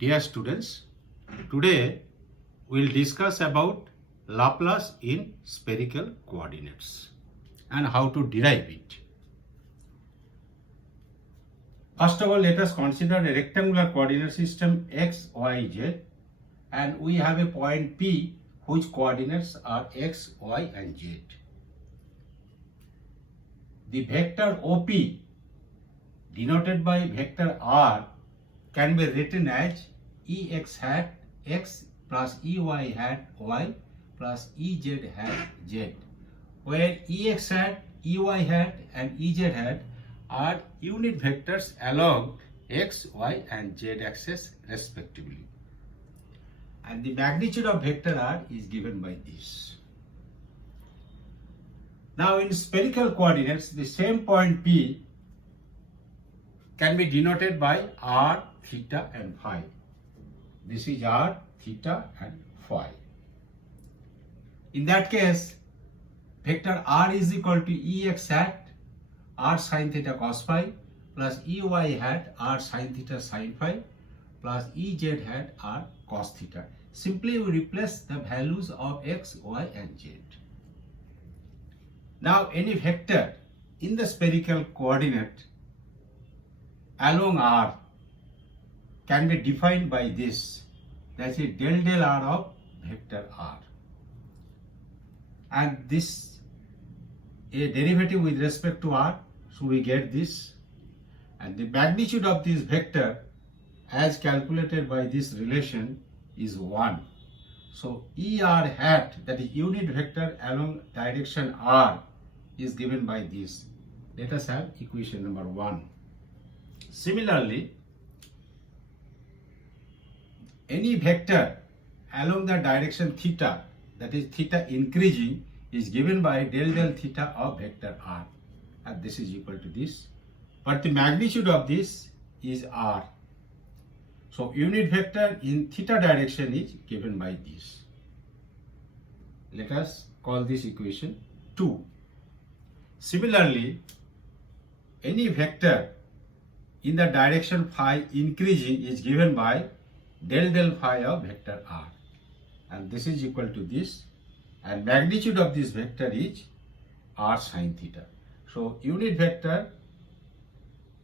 Dear students, today we will discuss about Laplace in spherical coordinates and how to derive it. First of all, let us consider a rectangular coordinate system x, y, z, and we have a point P whose coordinates are x, y and z. The vector OP denoted by vector R can be written as Ex hat x plus Ey hat y plus Ez hat z, where Ex hat, Ey hat and Ez hat are unit vectors along x, y and z axis respectively. And the magnitude of vector R is given by this. Now in spherical coordinates, the same point P can be denoted by r, theta and phi. This is r, theta and phi. In that case, vector r is equal to Ex hat r sin theta cos phi plus Ey hat r sin theta sin phi plus Ez hat r cos theta. Simply we replace the values of x, y and z. Now any vector in the spherical coordinate along R can be defined by this, that is del del R of vector R, and this a derivative with respect to R, so we get this, and the magnitude of this vector as calculated by this relation is 1. So ER hat, that is unit vector along direction R, is given by this. Let us have equation number 1. Similarly, any vector along the direction theta, that is theta increasing, is given by del del theta of vector R, and this is equal to this, but the magnitude of this is R. So unit vector in theta direction is given by this. Let us call this equation 2. Similarly, any vector in the direction phi increasing is given by del del phi of vector R, and this is equal to this, and magnitude of this vector is r sin theta. So unit vector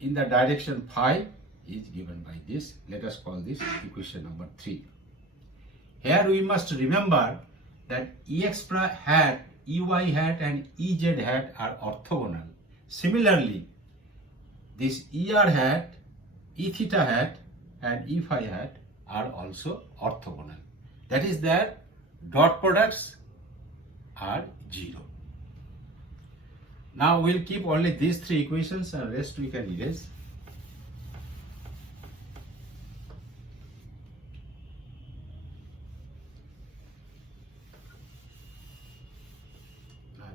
in the direction phi is given by this. Let us call this equation number 3. Here we must remember that Ex hat, Ey hat and Ez hat are orthogonal. Similarly, this Er hat, E theta hat and E phi hat are also orthogonal. That is that dot products are 0. Now we'll keep only these 3 equations and rest we can erase.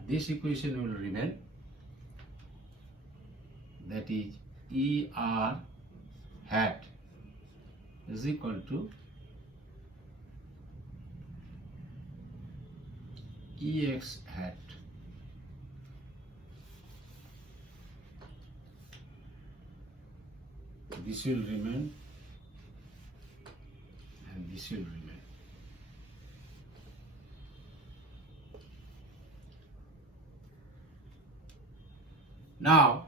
This equation will remain, that is Er hat is equal to Ex hat. This will remain and this will remain. Now,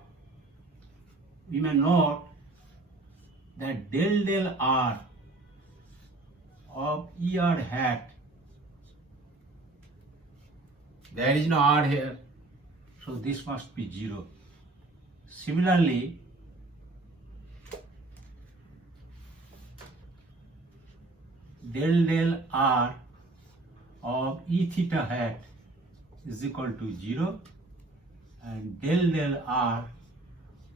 we may note that del del R of Er hat, there is no R here, so this must be 0. Similarly, del del R of E theta hat is equal to 0, and del del R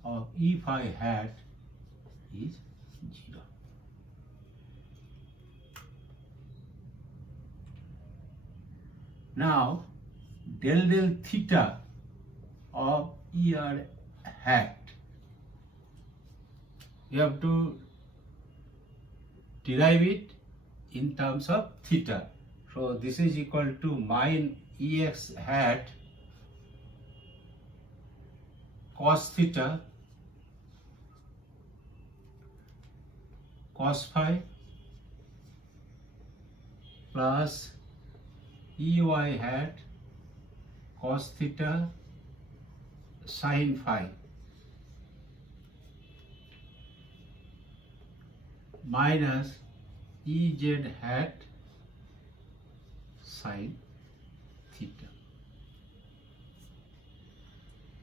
of E phi hat is 0. Now, del del theta of Er hat, you have to derive it in terms of theta. So this is equal to min Ex hat cos theta cos phi plus ey hat cos theta sin phi minus ez hat sin theta,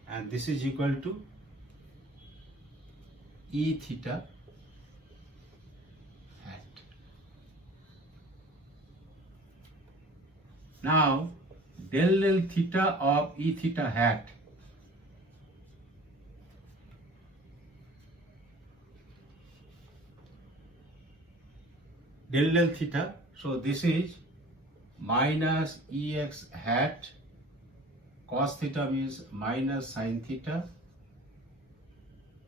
and this is equal to e theta hat. Now del theta of e theta hat del theta, so this is minus ex hat cos theta means minus sin theta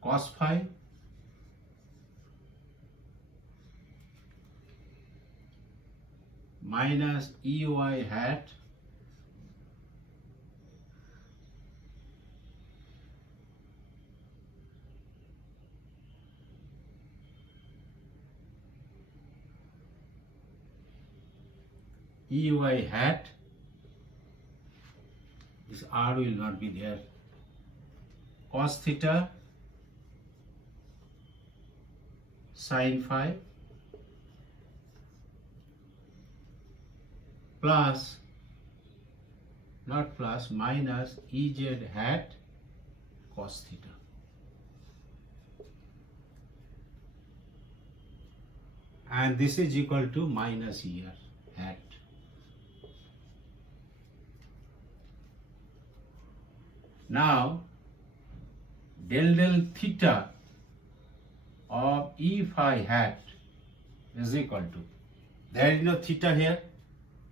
cos phi minus ey hat ey hat, this r will not be there, cos theta sin phi plus, not plus, minus ez hat cos theta. And this is equal to minus here hat. Now del theta of e phi hat is equal to, there is no theta here,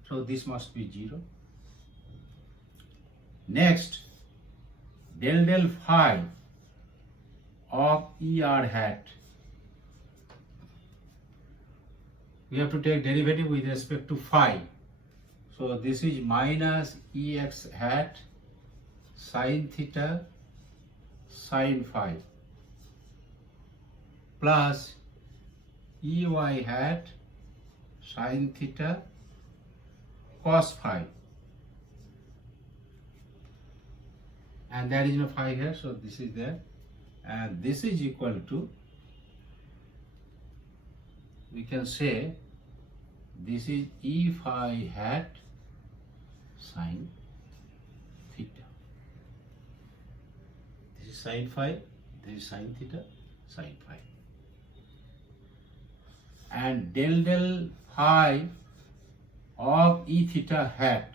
so this must be 0. Next, del phi of er hat, we have to take derivative with respect to phi, so this is minus ex hat sin theta sin phi plus ey hat sin theta cos phi, and there is no phi here, so this is there, and this is equal to, we can say this is e phi hat sin theta. This is sin phi, this is sin theta, sin phi. And del phi of e theta hat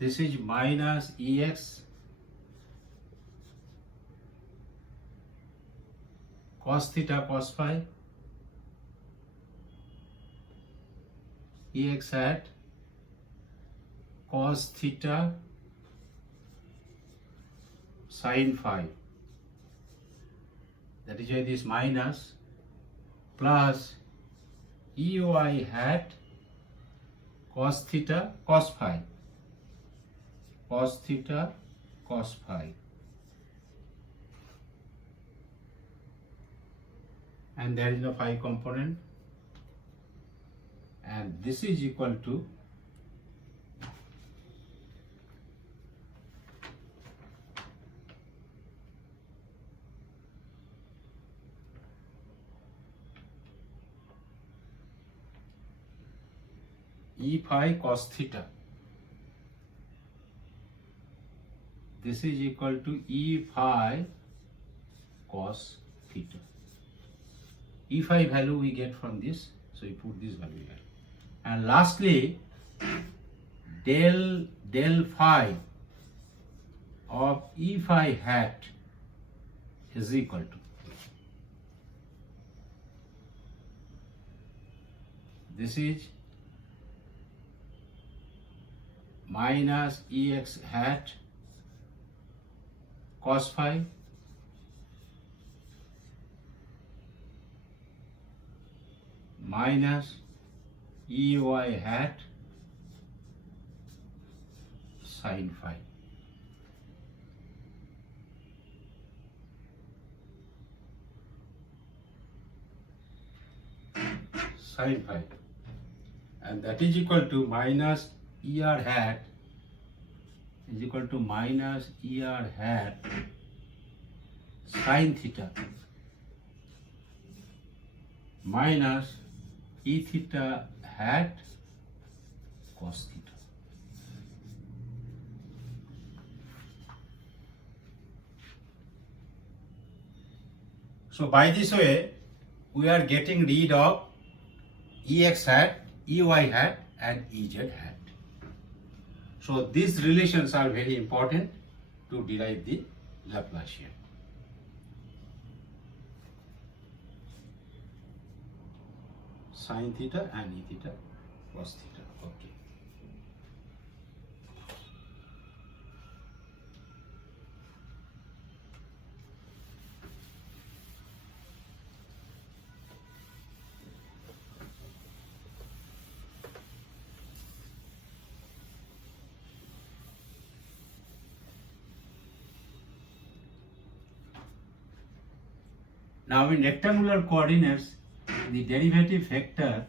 this is minus ex cos theta cos phi ex hat cos theta sin phi, that is why this minus, plus ey hat cos theta cos phi, cos theta cos phi, and there is no phi component, and this is equal to e phi cos theta. This is equal to e phi cos theta. E phi value we get from this, so we put this value here. And lastly, del phi of e phi hat is equal to, this is minus ex hat cos phi minus ey hat sin phi. sine phi, and that is equal to minus er hat is equal to minus er hat sine theta minus e theta hat cos theta. So by this way, we are getting rid of ex hat, ey hat and ez hat. So these relations are very important to derive the Laplacian. Sin theta and e theta cos theta. Okay. Now in rectangular coordinates, the derivative vector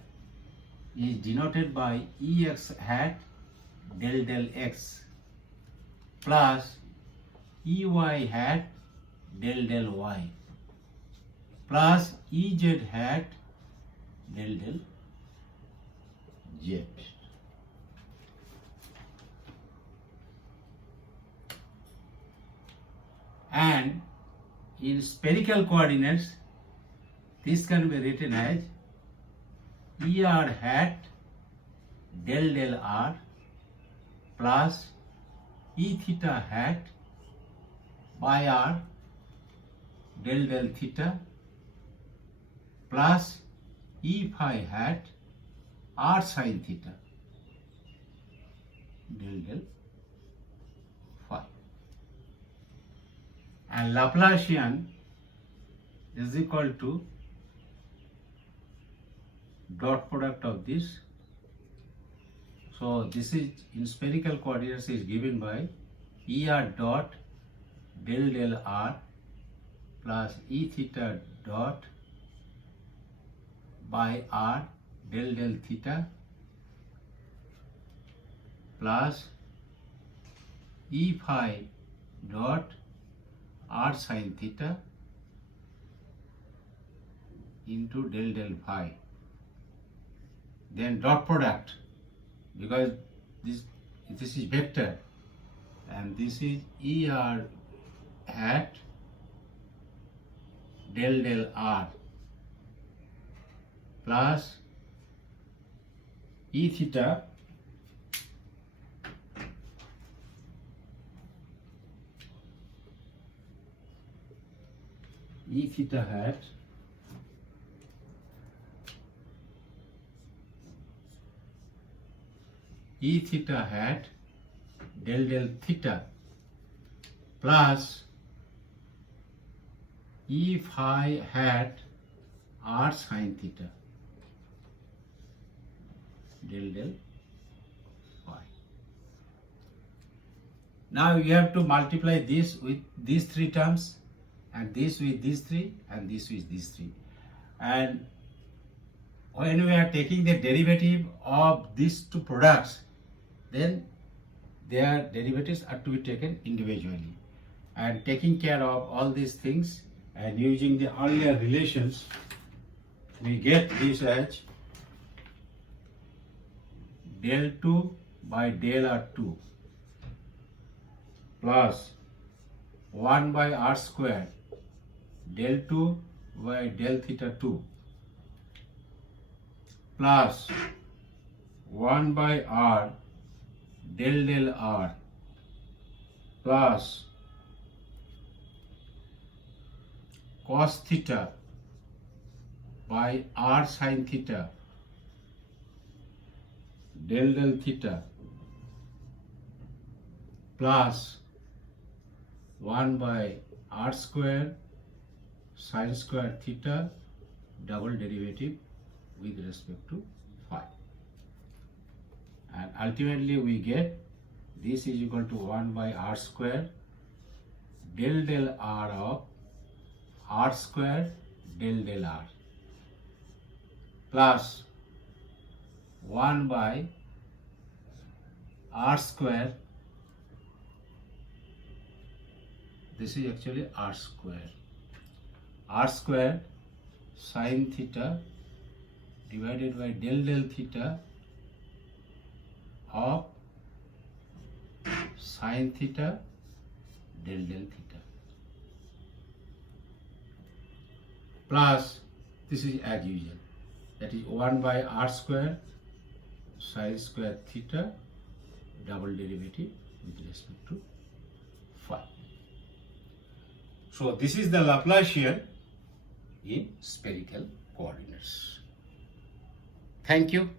is denoted by ex hat del del x plus ey hat del del y plus ez hat del del z. And in spherical coordinates, this can be written as er hat del del r plus e theta hat by r del del theta plus e phi hat r sin theta del del phi. And Laplacian is equal to dot product of this. So this is in spherical coordinates is given by er dot del del r plus e theta dot by r del del theta plus e phi dot r sin theta into del del phi. Then dot product, because this is vector and this is er hat del del r plus e theta hat e theta hat del del theta plus e phi hat r sin theta del del phi. Now you have to multiply this with these three terms and this with these three and this with these three. And when we are taking the derivative of these two products, then their derivatives are to be taken individually. And taking care of all these things and using the earlier relations, we get this as del 2 by del r2 plus 1 by r square del 2 by del theta 2 plus 1 by r del del r plus cos theta by r sin theta del del theta plus 1 by r square sin square theta double derivative with respect to phi. And ultimately we get this is equal to 1 by r square del del r of r square del del r plus 1 by r square. This is actually r square. R square sine theta divided by del theta of sine theta del theta, plus this is as usual, that is 1 by r square sine square theta double derivative with respect to phi. So this is the Laplacian in spherical coordinates. Thank you.